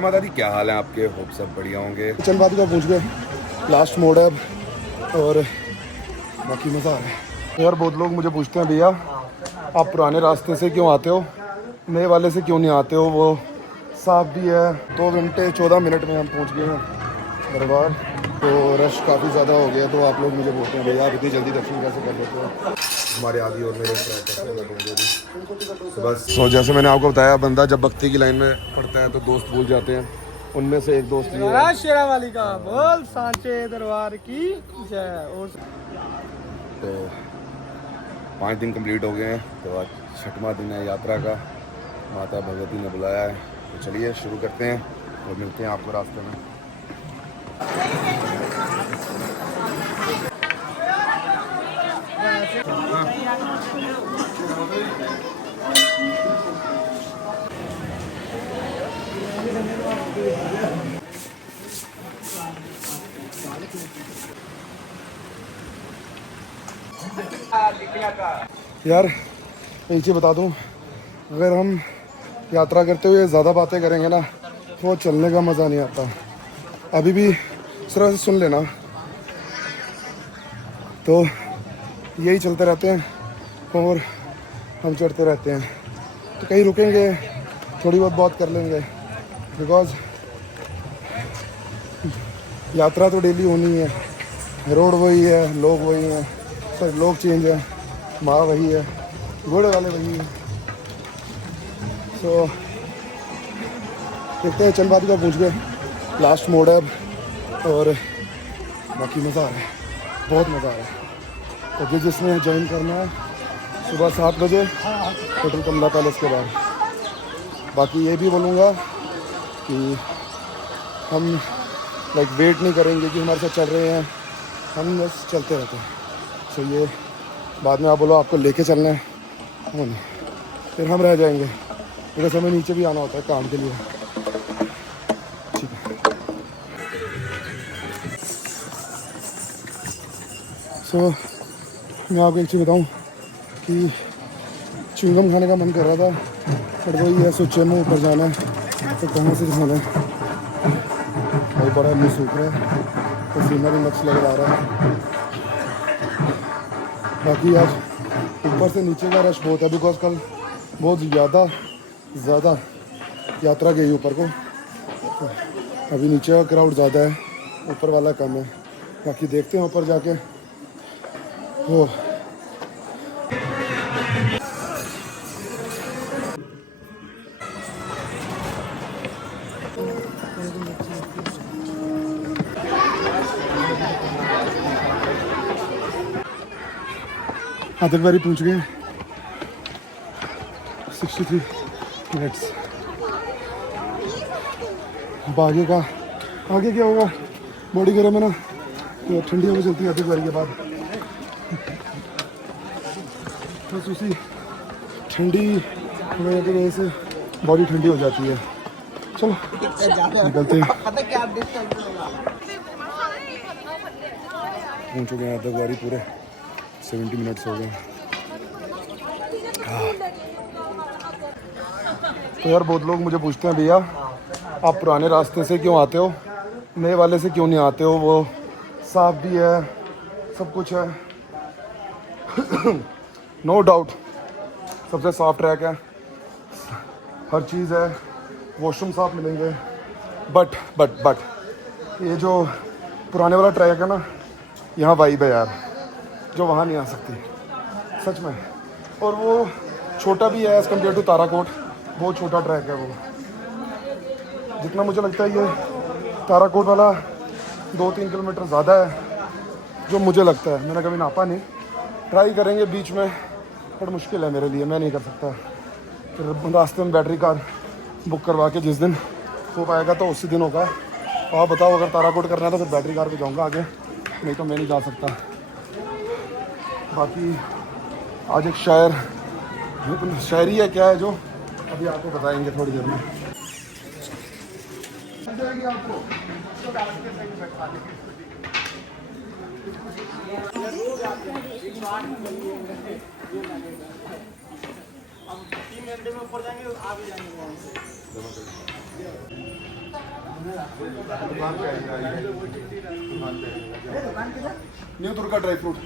जय माता दी, क्या हाल है आपके? होप सब बढ़िया होंगे। चंदबाती का पहुँच गए, लास्ट मोड है अब और बाकी मज़ा आ रहा है यार। बहुत लोग मुझे पूछते हैं भैया आप पुराने रास्ते से क्यों आते हो, नए वाले से क्यों नहीं आते हो? वो साफ भी है। 2 घंटे 14 मिनट में हम पहुँच गए हैं दरबार। तो रश काफ़ी ज़्यादा हो गया, तो आप लोग मुझे बोलते हैं भैया आप इतनी जल्दी दर्शन कैसे कर लेते हो? हमारे आदि और मेरे तो बस जैसे मैंने आपको बताया, बंदा जब भक्ति की लाइन में पड़ता है तो दोस्त भूल जाते हैं। उनमें से एक दोस्त ये है। शेरा वाली का बोल सांचे दरबार की जय। और तो 5 दिन कंप्लीट हो गए हैं, तो आज 6वां दिन है यात्रा का। माता भगवती ने बुलाया है, तो चलिए शुरू करते हैं और मिलते हैं आपको रास्ते में। यार एक चीज़ बता दूं, अगर हम यात्रा करते हुए ज़्यादा बातें करेंगे ना तो चलने का मज़ा नहीं आता। अभी भी सिर्फ सुन लेना, तो यही चलते रहते हैं और हम चढ़ते रहते हैं। तो कहीं रुकेंगे, थोड़ी बहुत बात कर लेंगे, बिकॉज़ यात्रा तो डेली होनी है। रोड वही है, लोग वही हैं, सर लोग चेंज है, माँ वही है, घोड़े वाले वही हैं। सो देखते हैं, चंदबाती का पहुँच गए, लास्ट मोड है अब और बाकी मज़ा आ रहा है, बहुत मज़ा आ रहा है। तो फिर जिसने ज्वाइन करना है सुबह 7 बजे होटल कमला पैलेस के बाद। बाकी ये भी बोलूँगा कि हम वेट नहीं करेंगे कि हमारे साथ चल रहे हैं, हम बस चलते रहते हैं। सो ये बाद में आप बोलो आपको लेके चलना है, वो नहीं, फिर हम रह जाएंगे, बिकॉज हमें नीचे भी आना होता है काम के लिए। ठीक है। सो मैं आपको एक चीज़ बताऊँ कि च्युइंगम खाने का मन कर रहा था, बट वही है, सोचे में ऊपर जाना है तो कहाँ से खाना है। भाई बड़ा मुँह सूख रहा है, पसीना भी मच लग रहा है। बाकी आज ऊपर से नीचे का रश बहुत है, बिकॉज कल बहुत ज़्यादा यात्रा गई ऊपर को, तो अभी नीचे का क्राउड ज़्यादा है, ऊपर वाला कम है। बाकी देखते हैं ऊपर जाके। वो आतंकवादी पहुंच गए, 63 मिनट्स। आगे क्या होगा, बॉडी गर्म है ना, तो ठंडी हवा चलती है आतंकवादी के बाद, बस उसी ठंडी हवा की वजह से बॉडी ठंडी हो जाती है। चलो निकलते हैं। पहुँच चुके हैं आतंकवादी, पूरे 70 मिनट्स हो गए। तो यार बहुत लोग मुझे पूछते हैं भैया आप पुराने रास्ते से क्यों आते हो, नए वाले से क्यों नहीं आते हो? वो साफ भी है, सब कुछ है। नो डाउट सबसे साफ ट्रैक है, हर चीज़ है, वॉशरूम साफ मिलेंगे। बट ये जो पुराने वाला ट्रैक है ना, यहाँ वाइब है यार, जो वहाँ नहीं आ सकती सच में। और वो छोटा भी है एज़ कम्पेयर टू ताराकोट, बहुत छोटा ट्रैक है वो। जितना मुझे लगता है ये ताराकोट वाला 2-3 किलोमीटर ज़्यादा है, जो मुझे लगता है। मैंने कभी नापा नहीं, ट्राई करेंगे बीच में, बट मुश्किल है मेरे लिए, मैं नहीं कर सकता। फिर रास्ते में बैटरी कार बुक करवा के जिस दिन हो पाएगा तो उसी दिन होगा। आप बताओ, अगर ताराकोट करना है तो फिर बैटरी कार पे जाऊँगा आगे, नहीं तो मैं नहीं जा सकता। बाकी आज एक शायरी है क्या है जो अभी आपको बताएंगे थोड़ी देर में। आपको अब 3 घंटे में ऊपर जाएंगे, आगे जाएंगे वहाँ से। दुकान पे आएगा न्यू दुर्गा ड्राई फ्रूट।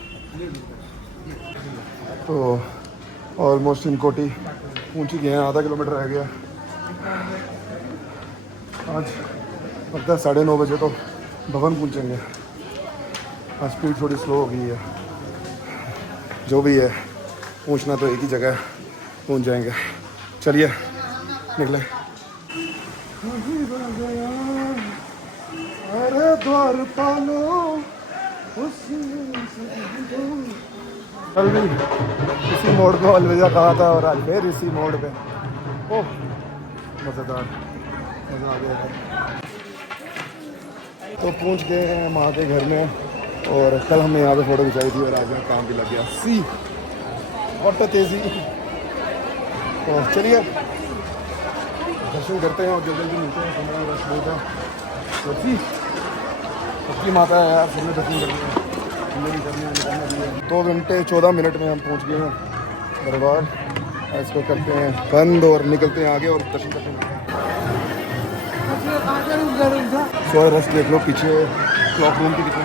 तो ऑलमोस्ट हिमकोटी पहुंच ही गए हैं, आधा किलोमीटर रह गया। आज लगता है 9:30 बजे तो भवन पहुंचेंगे। आज स्पीड थोड़ी स्लो हो गई है, जो भी है पहुंचना तो एक ही जगह है, पहुंच जाएंगे। चलिए निकले। अरे द्वार पालो कल भी इसी मोड़ को अलविदा कहा था और आज फिर इसी मोड़ पे। ओह मज़ेदार, मज़ा आ गया। तो पहुंच गए हैं माँ के घर में, और कल हमने यहाँ पे फ़ोटो खिंचाई थी और आज यहाँ काम भी लग गया। सी व्हाट अ तेज़ी। तो चलिए दर्शन करते हैं और जल्दी जल्दी मिलते हैं। 15 रश बहुत है। तो सी सबकी माता है यार, सबने दर्शन करने हैं, हमने भी करने हैं, निकलना भी है। 2 घंटे 14 मिनट में हम पहुँच गए हैं दरबार। इसको करते हैं बंद और निकलते हैं आगे और दर्शन करते हैं। सो रश देख लो पीछे क्लॉक रूम की कितने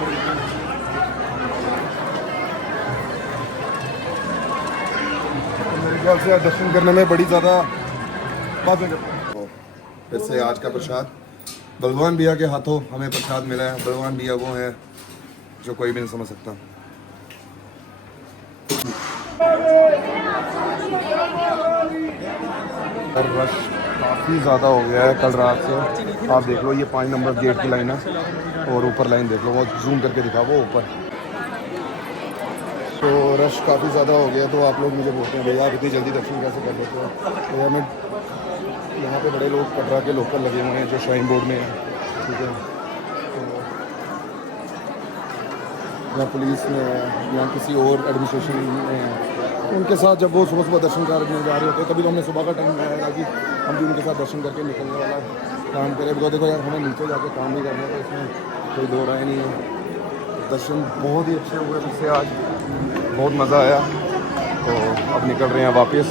मेरे ख्याल से दर्शन करने में बड़ी ज़्यादा बात नहीं करते। फिर से आज का प्रसाद बलवान भैया के हाथों हमें प्रसाद मिला है। बलवान भैया वो हैं जो कोई भी नहीं समझ सकता। और रश काफ़ी ज़्यादा हो गया है कल रात से। आप देख लो ये 5 नंबर गेट की लाइन है और ऊपर लाइन देख लो, वो जूम करके दिखा वो ऊपर। तो रश काफ़ी ज़्यादा हो गया। तो आप लोग मुझे बोलते हैं भैया आप इतनी जल्दी दर्शन कैसे कर लेते हो। तो हमें यहाँ पे बड़े लोग कटरा के लोकल लगे हुए हैं जो श्राइन बोर्ड में हैं, ठीक है। तो या पुलिस में या किसी और एडमिनिस्ट्रेशन में उनके साथ जब वो सुबह सुबह दर्शन करने जा रहे होते हैं, तभी तो हमने सुबह का टाइम लगाया ताकि हम भी उनके साथ दर्शन करके निकलने वाला काम करें। बिकॉज देखो यार हमें नीचे जाके काम भी करना है, तो इसमें कोई दो राय नहीं है। दर्शन बहुत ही अच्छे हुए मुझसे आज, बहुत मज़ा आया। तो अब निकल रहे हैं वापस।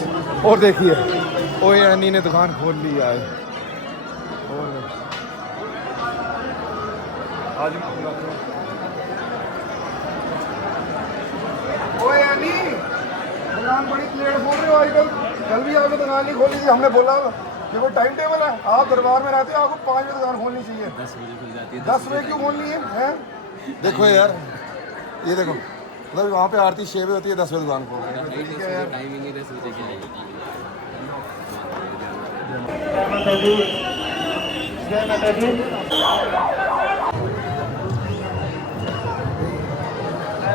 और देखिए ओए अन्नी ने दुकान खोल ली है। और आज ओए अन्नी दुकान बड़ी लेट खोल रहे हो आजकल। कल भी आपने दुकान नहीं खोली थी, हमने बोला ये कोई टाइम टेबल है। आप दरबार में रहते हो, आपको 5 बजे दुकान खोलनी चाहिए। 10 बजे खुल जाती है। 10 बजे क्यों खोलनी है? देखो यार ये देखो, मतलब वहाँ पे आरती 6 बजे होती है, 10 बजे दुकान खोल रहे हैं। ठीक है यार, टाइमिंग ही 10 बजे की है।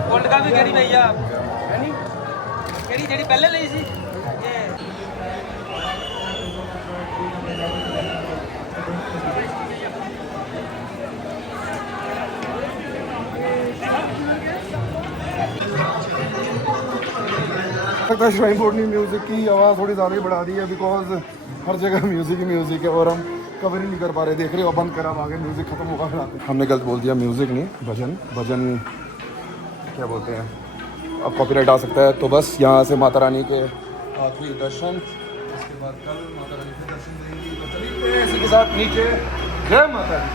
गोल्ड का भी करी भैया है नी केड़ी जेडी पहले ਲਈ ਸੀ लगता है श्राइन बोर्ड ने म्यूज़िक की आवाज़ थोड़ी ज़्यादा ही बढ़ा दी है। बिकॉज हर जगह म्यूज़िक ही म्यूज़िक है और हम कवर ही नहीं कर पा रहे। देख रहे हो बंद करा, आगे म्यूज़िक खत्म होगा। फिर हमने गलत बोल दिया, म्यूज़िक नहीं भजन। भजन क्या बोलते हैं, अब कॉपीराइट आ सकता है। तो बस यहाँ से माता रानी के आखिरी दर्शन, उसके बाद कल माता रानी के दर्शन देंगी। तो चलिए इसी के साथ नीचे। जय माता दी।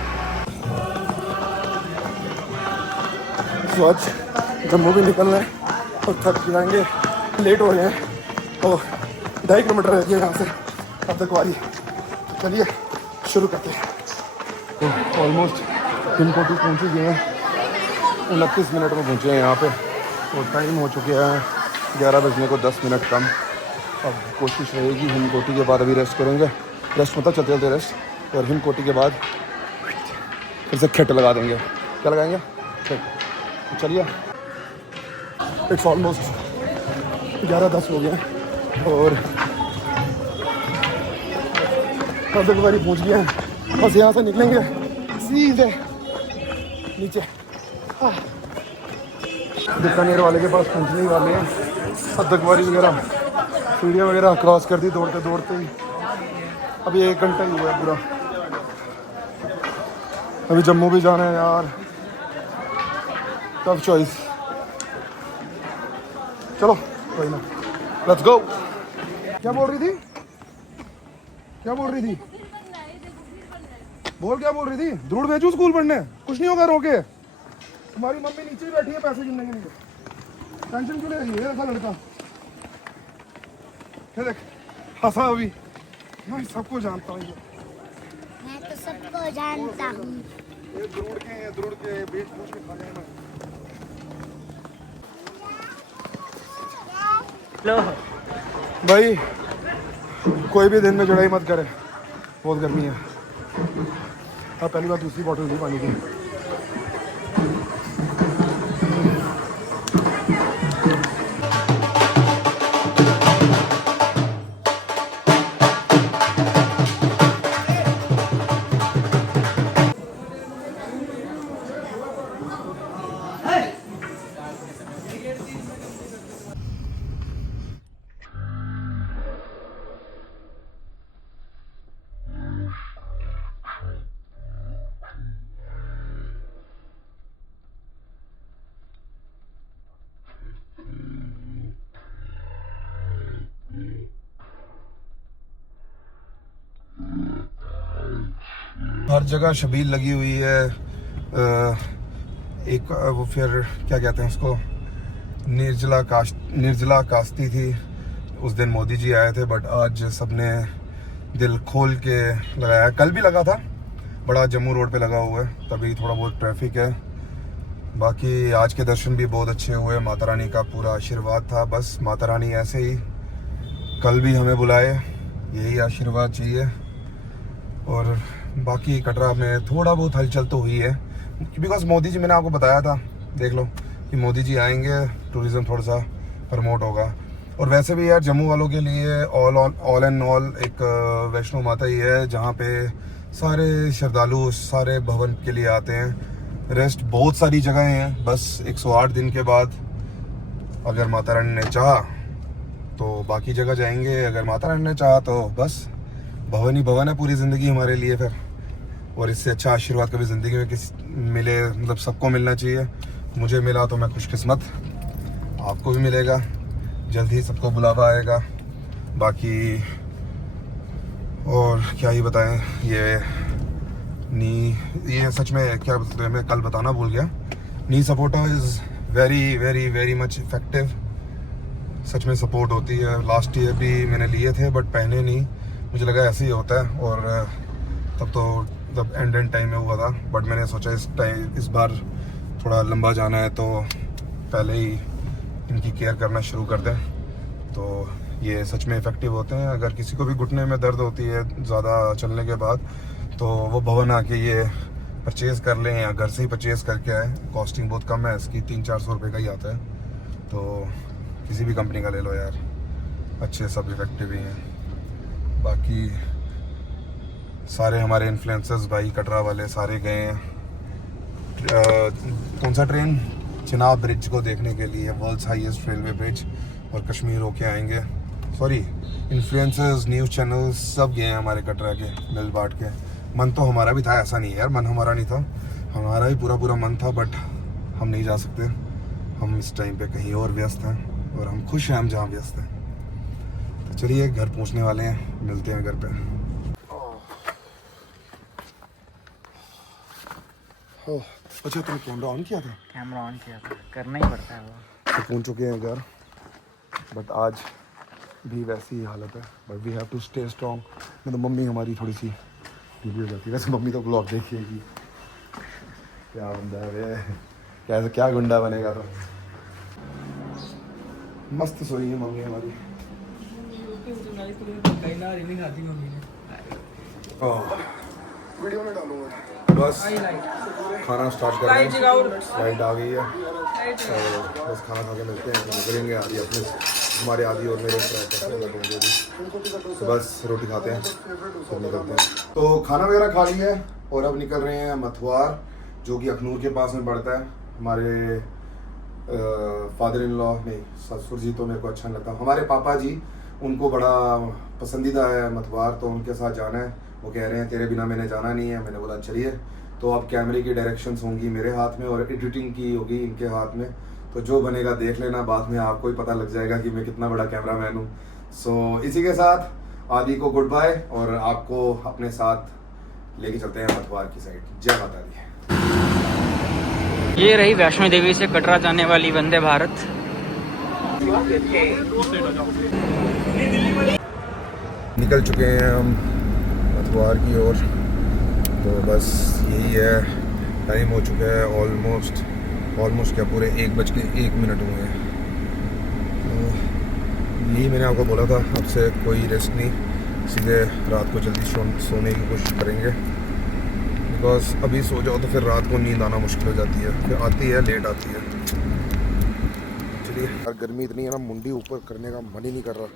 तो आज जम्मू भी निकलना है और थक जाएंगे, लेट हो रहे हैं। तो 2.5 किलोमीटर रह गया यहाँ से अब तक वारी। चलिए शुरू करते हैं। तो ऑलमोस्ट हिमकोटी पहुँच ही गए हैं, 29 मिनट में पहुँचे हैं यहाँ पे। और टाइम हो चुके हैं 11 बजने को 10 मिनट कम। अब कोशिश रहेगी हिमकोटी के बाद, अभी रेस्ट करेंगे। रेस्ट मतलब चलते चलते रेस्ट, और हिमकोटी के बाद फिर से खेट लगा देंगे। क्या लगाएंगे? खेट। तो चलिए इट्स ऑलमोस्ट 11:10 हो गया और अब तक बारी पहुँच गया है। बस यहाँ से निकलेंगे सीधे नीचे। बीकानेर वाले के पास पहुँचने ही वाले हैं। अद्दकवारी वगैरह सीढ़ियाँ वगैरह क्रॉस कर दी दौड़ते दौड़ते ही। अभी 1 घंटा ही हुआ है पूरा। अभी जम्मू भी जाना है यार, टफ चॉइस। चलो कोई ना, लेट्स गो। क्या बोल रही थी? क्या बोल रही थी? बोल क्या बोल रही थी? ध्रुड़ भेजू स्कूल पढ़ने? कुछ नहीं होगा, रोके। तुम्हारी मम्मी नीचे ही बैठी है पैसे गिनने के लिए, टेंशन क्यों ले रही है? ऐसा लड़का ये देख, हंसा अभी। मैं सबको जानता हूँ, मैं तो सबको जानता हूँ। ये ध्रुड़ के पेट पूछ के खा जाए ना। लो भाई कोई भी दिन में चढ़ाई मत करे, बहुत गर्मी है। हाँ पहली बार दूसरी बॉटल दी पानी की। हर जगह शबील लगी हुई है। एक वो फिर क्या कहते हैं उसको, निर्जला कास्ती थी। उस दिन मोदी जी आए थे, बट आज सबने दिल खोल के लगाया। कल भी लगा था, बड़ा जम्मू रोड पे लगा हुआ है, तभी थोड़ा बहुत ट्रैफिक है। बाकी आज के दर्शन भी बहुत अच्छे हुए, माता रानी का पूरा आशीर्वाद था। बस माता रानी ऐसे ही कल भी हमें बुलाए, यही आशीर्वाद चाहिए। और बाकी कटरा में थोड़ा बहुत हलचल तो हुई है, बिकॉज मोदी जी, मैंने आपको बताया था, देख लो कि मोदी जी आएंगे, टूरिज़्म थोड़ा सा प्रमोट होगा। और वैसे भी यार जम्मू वालों के लिए ऑल एंड ऑल एक वैष्णो माता ही है, जहाँ पे सारे श्रद्धालु सारे भवन के लिए आते हैं। रेस्ट बहुत सारी जगहें हैं, बस 108 दिन के बाद अगर माता रानी ने चाहा तो बाकी जगह जाएंगे, अगर माता रानी ने चाहा तो बस भवन ही भवन है पूरी ज़िंदगी हमारे लिए फिर। और इससे अच्छा आशीर्वाद कभी ज़िंदगी में किसी मिले, मतलब सबको मिलना चाहिए। मुझे मिला तो मैं खुशकिस्मत, आपको भी मिलेगा, जल्द ही सबको बुलावा आएगा। बाकी और क्या ही बताएं, ये सच में क्या बोलते हैं, मैं कल बताना भूल गया, knee supporter is very very very much effective. सच में सपोर्ट होती है। लास्ट ईयर भी मैंने लिए थे बट पहने नहीं, मुझे लगा ऐसे ही होता है। और तब तो जब एंड टाइम में हुआ था, बट मैंने सोचा इस बार थोड़ा लंबा जाना है तो पहले ही इनकी केयर करना शुरू कर दें। तो ये सच में इफ़ेक्टिव होते हैं। अगर किसी को भी घुटने में दर्द होती है ज़्यादा चलने के बाद, तो वो भवन आके ये परचेज़ कर लें या घर से ही परचेज़ करके आए। कॉस्टिंग बहुत कम है इसकी, 300-400 रुपये का ही आता है। तो किसी भी कंपनी का ले लो यार, अच्छे सब इफ़ेक्टिव ही हैं। बाकी सारे हमारे इन्फ्लुएंसर्स भाई कटरा वाले सारे गए हैं। कौन सा ट्रेन, चिनाब ब्रिज को देखने के लिए, वर्ल्ड्स हाईएस्ट रेलवे ब्रिज, और कश्मीर होके आएंगे। सॉरी, इन्फ्लुएंसर्स, न्यूज़ चैनल्स सब गए हैं हमारे कटरा के, मिल बांट के। मन तो हमारा भी था, ऐसा नहीं है यार मन हमारा नहीं था, हमारा भी पूरा मन था, बट हम नहीं जा सकते। हम इस टाइम पे कहीं और व्यस्त हैं और हम खुश हैं हम जहाँ व्यस्त हैं। तो चलिए घर पहुँचने वाले हैं, मिलते हैं घर पे। ओह, अच्छा तुमने कैमरा ऑन किया था? कैमरा ऑन किया था, करना ही पड़ता है वो। तो पहुँच चुके हैं घर, बट आज भी वैसी ही हालत है, but we have to stay strong. नहीं तो मम्मी हमारी थोड़ी सी ढीली हो जाती है। वैसे मम्मी तो ब्लॉग देखिएगी, क्या बंदा है वे, कैसे क्या गुंडा बनेगा। तो मस्त सोई है मम्मी हमारी। वीडियो में डालूंगा बस। खाना स्टार्ट कर रहे हैं, लाइट आ गई है और बस खाना खा के मिलते हैं। निकलेंगे आदि अपने, हमारे आदि और मेरे लगेंगे भी, तो बस रोटी खाते हैं फिर निकलते हैं। तो खाना वगैरह खा लिया है और अब निकल रहे हैं मथुआर, जो कि अखनूर के पास में पड़ता है। हमारे फादर इन लॉ नहीं, ससुर जी तो मेरे को अच्छा नहीं लगता, हमारे पापा जी उनको बड़ा पसंदीदा है मथुआर, तो उनके साथ जाना है। वो कह रहे हैं तेरे बिना मैंने जाना नहीं है। मैंने बोला चलिए। तो अब कैमरे की डायरेक्शंस होंगी मेरे हाथ में और एडिटिंग की होगी इनके हाथ में, तो जो बनेगा देख लेना, बाद में आपको ही पता लग जाएगा कि मैं कितना बड़ा कैमरामैन हूँ। सो इसी के साथ आदि को गुड बाय, और आपको अपने साथ लेके चलते हैं मथुआर की साइड। जय माता दी। ये रही वैष्णो देवी से कटरा जाने वाली वंदे भारत। निकल चुके हैं हम मथुआर की ओर। तो बस यही है, टाइम हो चुका है ऑलमोस्ट क्या पूरे 1:01 हुए हैं। तो यही मैंने आपको बोला था, अब से कोई रेस्ट नहीं, सीधे रात को जल्दी सोने की कोशिश करेंगे। बिकॉज अभी सो जाओ तो फिर रात को नींद आना मुश्किल हो जाती है, फिर आती है लेट आती है। चलिए, यार गर्मी इतनी है ना, मुंडी ऊपर करने का मन ही नहीं कर रहा।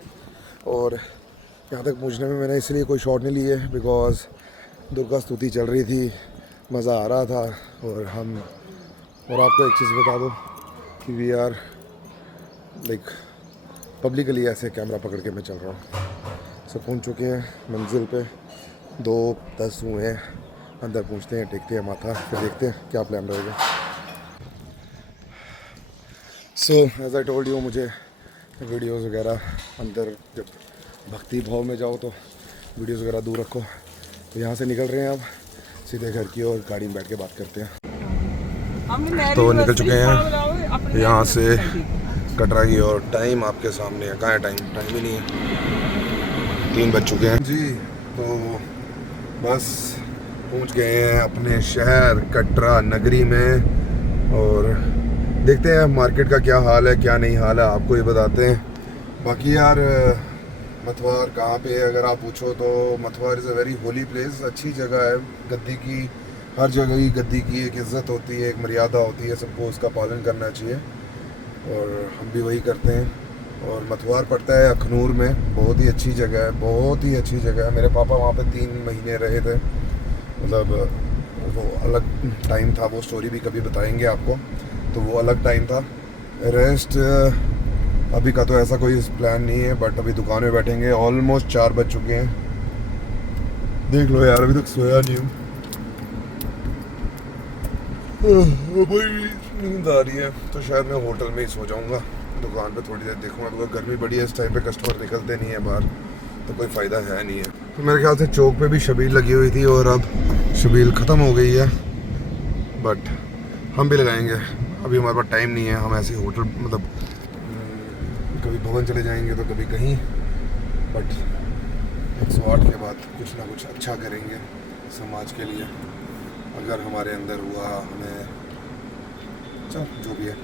और यहाँ तक पहुँचने में मैंने इसलिए कोई शॉट नहीं लिए बिकॉज दुर्गा स्तुति चल रही थी, मज़ा आ रहा था। और आपको एक चीज़ बता दूँ कि वी आर लाइक पब्लिकली ऐसे कैमरा पकड़ के मैं चल रहा हूँ। सब पहुँच चुके हैं मंजिल पे, 2:10 हुए हैं। अंदर पहुँचते हैं, टेकते हैं माथा, फिर देखते हैं क्या प्लान रहेगा। So as I told you, मुझे वीडियोज़ वगैरह अंदर जब भक्ति भाव में जाओ तो वीडियोज़ वगैरह दूर रखो। तो यहाँ से निकल रहे हैं अब सीधे घर की ओर, गाड़ी में बैठ के बात करते हैं। तो निकल चुके हैं यहाँ से कटरा की ओर। टाइम आपके सामने है, कहाँ है टाइम ही नहीं है, 3 बज चुके हैं जी। तो बस पहुँच गए हैं अपने शहर कटरा नगरी में, और देखते हैं मार्केट का क्या हाल है क्या नहीं हाल है, आपको ही बताते हैं। बाकी यार मथुआर कहाँ पे है अगर आप पूछो तो Mathura is a very holy place. अच्छी जगह है, गद्दी की हर जगह ही गद्दी की एक इज़्ज़त होती है, एक मर्यादा होती है, सबको उसका पालन करना चाहिए और हम भी वही करते हैं। और मथुआर पड़ता है अखनूर में, बहुत ही अच्छी जगह है, बहुत ही अच्छी जगह है। मेरे पापा वहाँ पे 3 महीने रहे थे, मतलब वो अलग टाइम था, वो स्टोरी भी कभी बताएंगे आपको। तो वो अलग टाइम था। रेस्ट अभी का तो ऐसा कोई प्लान नहीं है, बट अभी दुकान में बैठेंगे। ऑलमोस्ट 4 बज चुके हैं, देख लो यार अभी तक सोया नहीं हूँ, भाई नींद आ रही है। तो शायद मैं होटल में ही सो जाऊँगा, दुकान पे थोड़ी देर देखूँगा, क्योंकि गर्मी बड़ी है इस टाइम पे, कस्टमर निकलते नहीं है बाहर, तो कोई फ़ायदा है नहीं है। तो मेरे ख्याल से चौक पे भी शबील लगी हुई थी और अब शबील ख़त्म हो गई है, बट हम भी लगाएंगे। अभी हमारे पास टाइम नहीं है, हम ऐसे होटल मतलब कभी भवन चले जाएंगे तो कभी कहीं, बट 108 के बाद कुछ ना कुछ अच्छा करेंगे समाज के लिए, अगर हमारे अंदर हुआ हमें, चल जो भी है।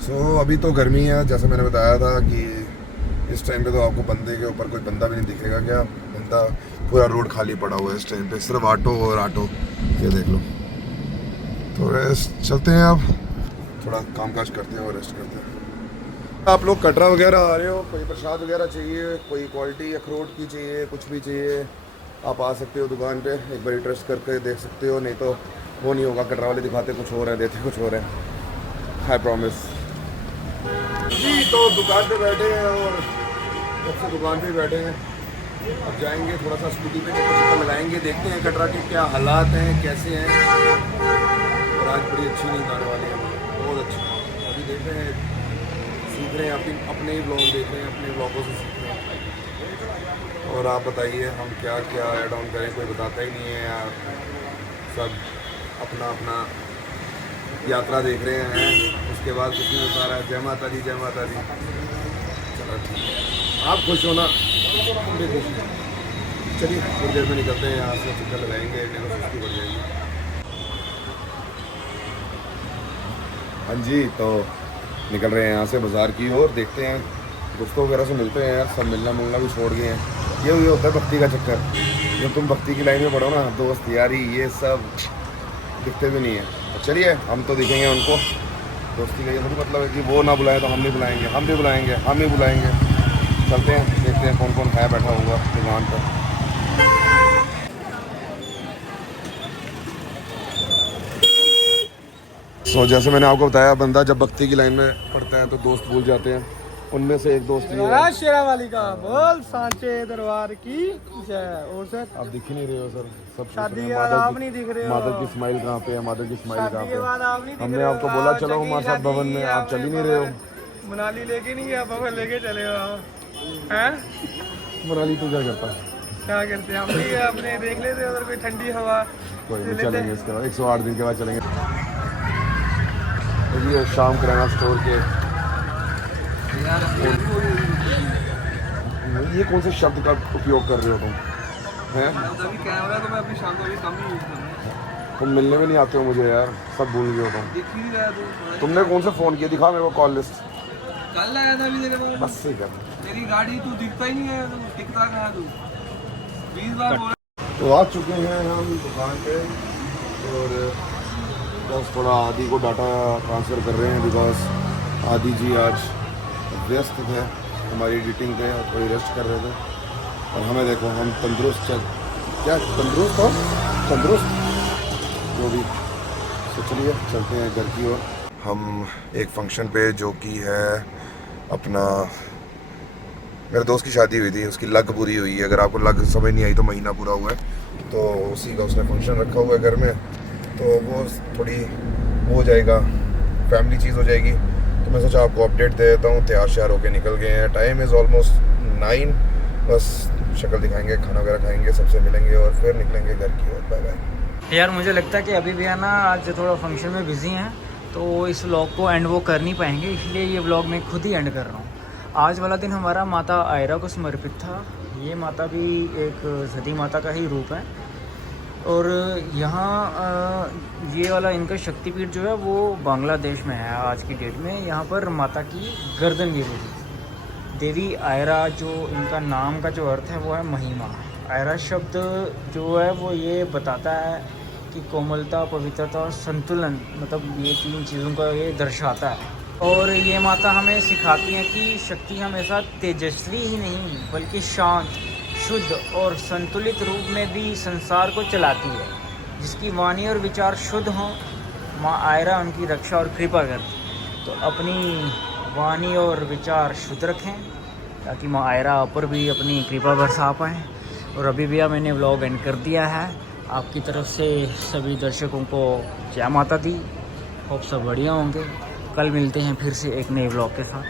सो अभी तो गर्मी है, जैसे मैंने बताया था कि इस टाइम पे तो आपको बंदे के ऊपर कोई बंदा भी नहीं दिखेगा। क्या बंदा, पूरा रोड खाली पड़ा हुआ है इस टाइम पे, सिर्फ ऑटो और ऑटो, ये देख लो। तो रेस्ट चलते हैं, अब थोड़ा कामकाज करते हैं और रेस्ट करते हैं। आप लोग कटरा वगैरह आ रहे हो, कोई प्रसाद वगैरह चाहिए, कोई क्वालिटी अखरोट की चाहिए, कुछ भी चाहिए, आप आ सकते हो दुकान पे, एक बार ट्रस्ट करके देख सकते हो। नहीं तो वो नहीं होगा, कटरा वाले दिखाते कुछ हो रहे हैं, देते कुछ हो रहे हैं, आई प्रॉमिस जी। तो दुकान पे बैठे हैं और सबसे दुकान पे बैठे हैं, अब जाएंगे थोड़ा सा स्कूटी पे चक्कर लगाएंगे, देखते हैं कटरा के क्या हालात हैं, कैसे हैं। और आज बड़ी अच्छी नींद आने वाली है, बहुत अच्छी। अभी देख रहे हैं, सीख रहे हैं, अपने ही ब्लॉग देख रहे हैं, अपने ब्लॉगों से सीख रहे हैं। और आप बताइए हम क्या क्या ऐड ऑन करें, कोई बताता ही नहीं है यार, सब अपना अपना यात्रा देख रहे हैं। उसके बाद कुछ नहीं बता रहा है, जय माता दी जय माता दी। चलो ठीक है, आप खुश हो ना, हम भी खुश हैं। चलिए थोड़ी देर में निकलते हैं यहाँ से, चक्कर लगाएंगे, नहीं तो सुस्ती बढ़ जाएगी। हाँ जी, तो निकल रहे हैं यहाँ से बाज़ार की ओर, देखते हैं दोस्तों वगैरह से मिलते हैं यार, सब मिलना भी छोड़ गए हैं। ये होता है भक्ति का चक्कर, जब तुम भक्ति की लाइन में पढ़ो ना, दोस्त यारी ये सब दिखते भी नहीं है। चलिए हम तो दिखेंगे उनको, दोस्ती का ये थोड़ी मतलब है कि वो ना बुलाए तो हम नहीं बुलाएंगे, हम भी बुलाएंगे, हम ही बुलाएंगे। चलते हैं, देखते हैं कौन कौन है बैठा होगा दुकान पर। तो जैसे मैंने आपको बताया, बंदा जब भक्ति की लाइन में पढ़ता है तो दोस्त भूल जाते हैं। उनमें से एक दोस्त ये है। शेरावाली का बोल, सांचे दरबार की जय। और सर आप दिख ही नहीं रहे हो सर, सब शादी के बाद आप नहीं दिख रहे हो, माधव की स्माइल कहाँ पे है, माधव की स्माइल कहाँ शादी के बाद आप नहीं पे? दिख हमने रहे हो। आपको बोला चलो हमारे साथ भवन में, आप चल ही नहीं रहे हो। मनाली लेके नहीं गया, भवन लेके चले हो हैं। मनाली तो क्या करता है, क्या करते हैं हम भी अपने देख लेते उधर कोई ठंडी हवा कोई नहीं, चलेंगे इसके बाद 108 दिन के बाद चलेंगे। तो ये शाम किराना स्टोर के ये कौन से शब्द का उपयोग कर रहे हो तुम हैं? अभी कैमरा तो मैं अपनी शाम को भी कम ही यूज कर रहा हूँ। तुम मिलने में नहीं आते हो मुझे यार, सब भूल गए हो तुम। दिख ही नहीं रहा तू। तुमने कौन सा फ़ोन किया, दिखा मेरे को कॉल लिस्ट। कल आया था अभी तेरे को। बस सही कर। तेरी गाड़ी तू दिखता ही नहीं है, तू टिकता कहाँ तू 20 बार बोला। तो आ चुके हैं हम दुकान पे और बस थोड़ा आदि को डाटा ट्रांसफ़र कर रहे हैं बिकॉज आदि जी आज व्यस्त थे हमारी एडिटिंग पे और थोड़ी रेस्ट कर रहे थे। और हमें देखो हम तंदुरुस्त क्या तंदुरुस्त हो तंदुरुस्त जो भी। तो चलिए चलते हैं घर की ओर। हम एक फंक्शन पे जो कि है अपना मेरे दोस्त की शादी हुई थी, उसकी लग पूरी हुई है। अगर आपको लग समझ नहीं आई तो महीना पूरा हुआ है, तो उसी का उसने फंक्शन रखा हुआ है घर में। तो वो थोड़ी वो हो जाएगा, फैमिली चीज़ हो जाएगी। तो मैं सोचा आपको अपडेट दे देता हूँ। तैयार श्यार होके निकल गए हैं, टाइम इज़ ऑलमोस्ट 9। बस शक्ल दिखाएंगे, खाना वगैरह खाएंगे, सबसे मिलेंगे और फिर निकलेंगे घर की ओर। Bye bye. यार मुझे लगता है कि अभी भी है ना, आज थोड़ा फंक्शन में बिज़ी हैं तो इस व्लॉग को एंड वो कर नहीं पाएंगे, इसलिए ये व्लॉग मैं खुद ही एंड कर रहा हूँ। आज वाला दिन हमारा माता आयरा को समर्पित था। ये माता भी एक सती माता का ही रूप है और यहाँ ये वाला इनका शक्तिपीठ जो है वो बांग्लादेश में है आज की डेट में। यहाँ पर माता की गर्दन गिरी थी। देवी आयरा जो इनका नाम का जो अर्थ है वो है महिमा। आयरा शब्द जो है वो ये बताता है कि कोमलता, पवित्रता और संतुलन, मतलब ये 3 चीज़ों का ये दर्शाता है। और ये माता हमें सिखाती है कि शक्ति हमेशा तेजस्वी ही नहीं बल्कि शांत, शुद्ध और संतुलित रूप में भी संसार को चलाती है। जिसकी वाणी और विचार शुद्ध हों, माँ आयरा उनकी रक्षा और कृपा करती। तो अपनी वाणी और विचार शुद्ध रखें ताकि माँ आयरा पर भी अपनी कृपा बरसा पाएँ। और अभी भी मैंने व्लॉग एंड कर दिया है। आपकी तरफ से सभी दर्शकों को जय माता दी। होप सब बढ़िया होंगे। कल मिलते हैं फिर से एक नए व्लॉग के साथ।